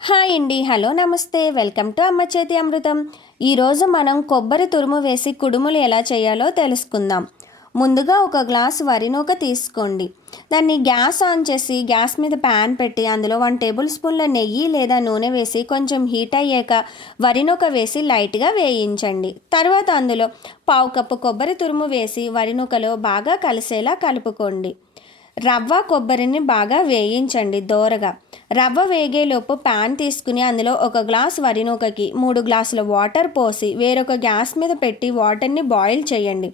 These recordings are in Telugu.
హాయ్ అండి, హలో నమస్తే, వెల్కమ్ టు అమ్మ చేతి అమృతం. ఈరోజు మనం కొబ్బరి తురుము వేసి కుడుములు ఎలా చేయాలో తెలుసుకుందాం. ముందుగా ఒక గ్లాస్ వరి నూక తీసుకోండి. దాన్ని గ్యాస్ ఆన్ చేసి గ్యాస్ మీద ప్యాన్ పెట్టి అందులో 1 టేబుల్ స్పూన్ల నెయ్యి లేదా నూనె వేసి కొంచెం హీట్ అయ్యాక వరి నూక వేసి లైట్గా వేయించండి. తర్వాత అందులో 1/2 కప్పు కొబ్బరి తురుము వేసి వరి నూకలో బాగా కలిసేలా కలుపుకోండి. రవ్వ కొబ్బరిని బాగా వేయించండి దోరగా. రవ్వ వేగేలోపు ప్యాన్ తీసుకుని అందులో 1 గ్లాస్ వరి నూకకి 3 గ్లాసుల వాటర్ పోసి వేరొక గ్యాస్ మీద పెట్టి వాటర్ని బాయిల్ చేయండి.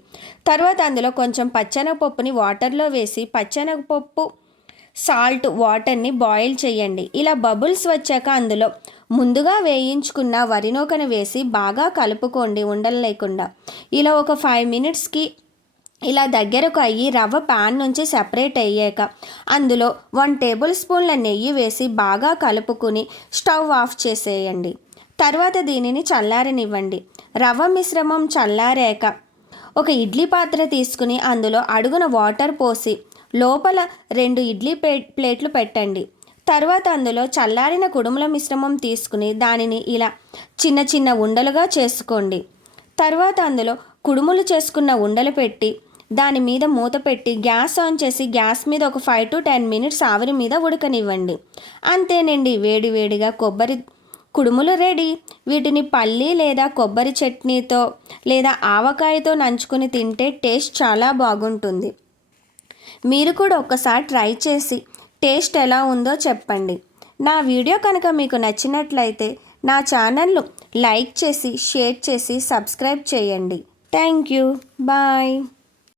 తర్వాత అందులో కొంచెం పచ్చెనగపప్పుని వాటర్లో వేసి పచ్చెనగపప్పు సాల్ట్ వాటర్ని బాయిల్ చేయండి. ఇలా బబుల్స్ వచ్చాక అందులో ముందుగా వేయించుకున్న వరి నూకను వేసి బాగా కలుపుకోండి ఉండలు లేకుండా. ఇలా ఒక 5 మినిట్స్కి ఇలా దగ్గరకు అయ్యి రవ్వ ప్యాన్ నుంచి సెపరేట్ అయ్యాక అందులో 1 టేబుల్ స్పూన్ల నెయ్యి వేసి బాగా కలుపుకుని స్టవ్ ఆఫ్ చేసేయండి. తర్వాత దీనిని చల్లారనివ్వండి. రవ్వ మిశ్రమం చల్లారాక ఒక ఇడ్లీ పాత్ర తీసుకుని అందులో అడుగున వాటర్ పోసి లోపల 2 ఇడ్లీ ప్లేట్లు పెట్టండి. తర్వాత అందులో చల్లారిన కుడుముల మిశ్రమం తీసుకుని దానిని ఇలా చిన్న చిన్న ఉండలుగా చేసుకోండి. తర్వాత అందులో కుడుములు చేసుకున్న ఉండలు పెట్టి దాని మీద మూత పెట్టి గ్యాస్ ఆన్ చేసి గ్యాస్ మీద ఒక 5 to 10 మినిట్స్ ఆవిరి మీద ఉడకనివ్వండి. అంతేనండి, వేడివేడిగా కొబ్బరి కుడుములు రెడీ. వీటిని పల్లి లేదా కొబ్బరి చట్నీతో లేదా ఆవకాయతో నంచుకుని తింటే టేస్ట్ చాలా బాగుంటుంది. మీరు కూడా ఒక్కసారి ట్రై చేసి టేస్ట్ ఎలా ఉందో చెప్పండి. నా వీడియో కనుక మీకు నచ్చినట్లయితే నా ఛానల్ను లైక్ చేసి షేర్ చేసి సబ్స్క్రైబ్ చేయండి. Thank you. బాయ్.